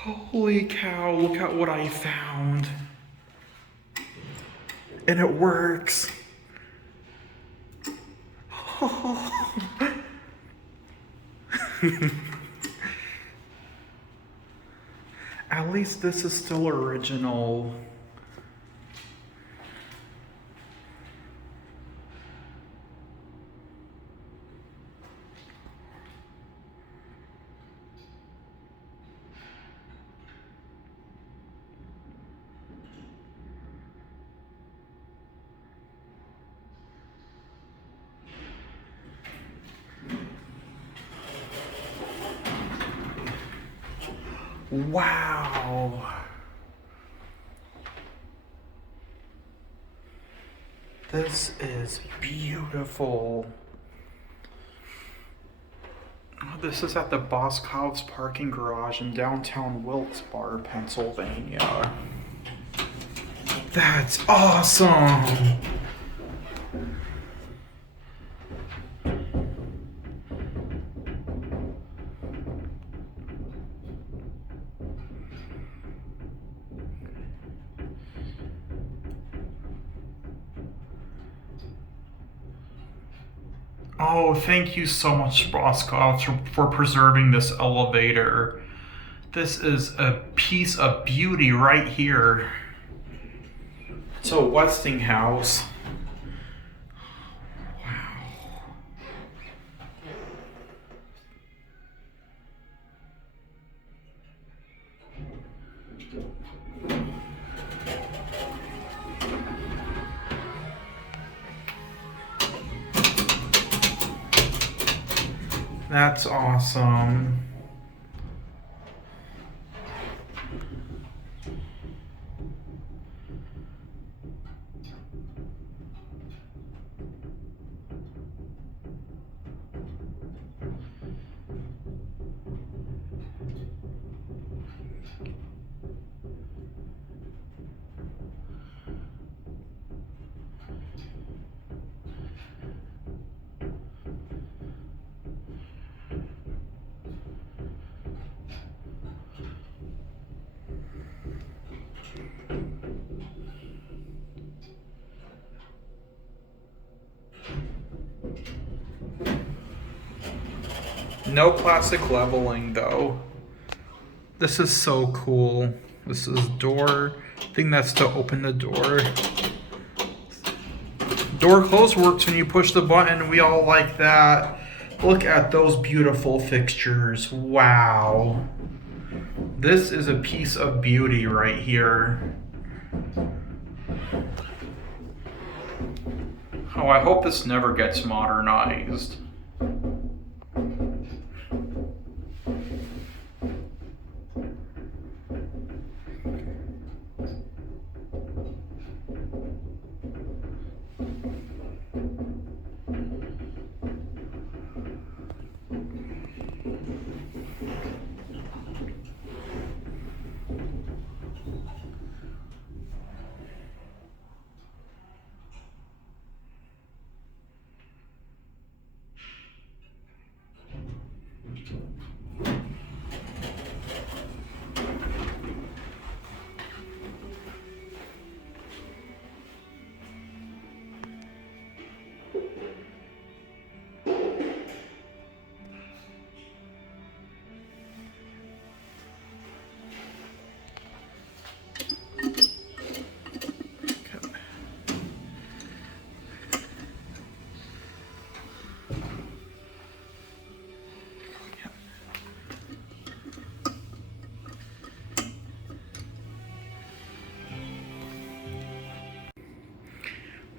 Holy cow, look at what I found. And it works. At least this is still original. Wow. This is beautiful. This is at the Boscov's parking garage in downtown Wilkes-Barre, Pennsylvania. That's awesome. Oh, thank you so much, Boscov, for preserving this elevator. This is a piece of beauty right here. It's a Westinghouse. Wow. That's awesome. No plastic leveling though. This is so cool. This is door. I think that's to open the door. Door close works when you push the button. We all like that. Look at those beautiful fixtures. Wow. This is a piece of beauty right here. Oh, I hope this never gets modernized.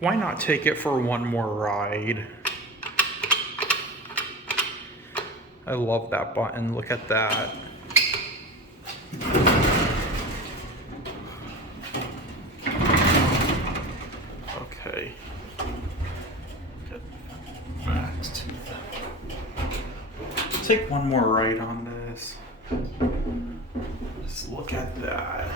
Why not take it for one more ride? I love that button. Look at that. Okay. Next. Take one more ride on this. Just look at that.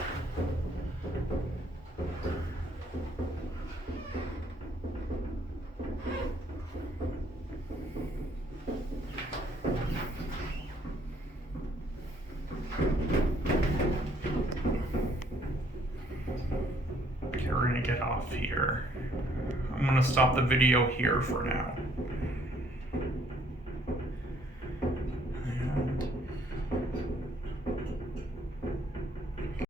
Okay, we're gonna get off here. I'm gonna stop the video here for now.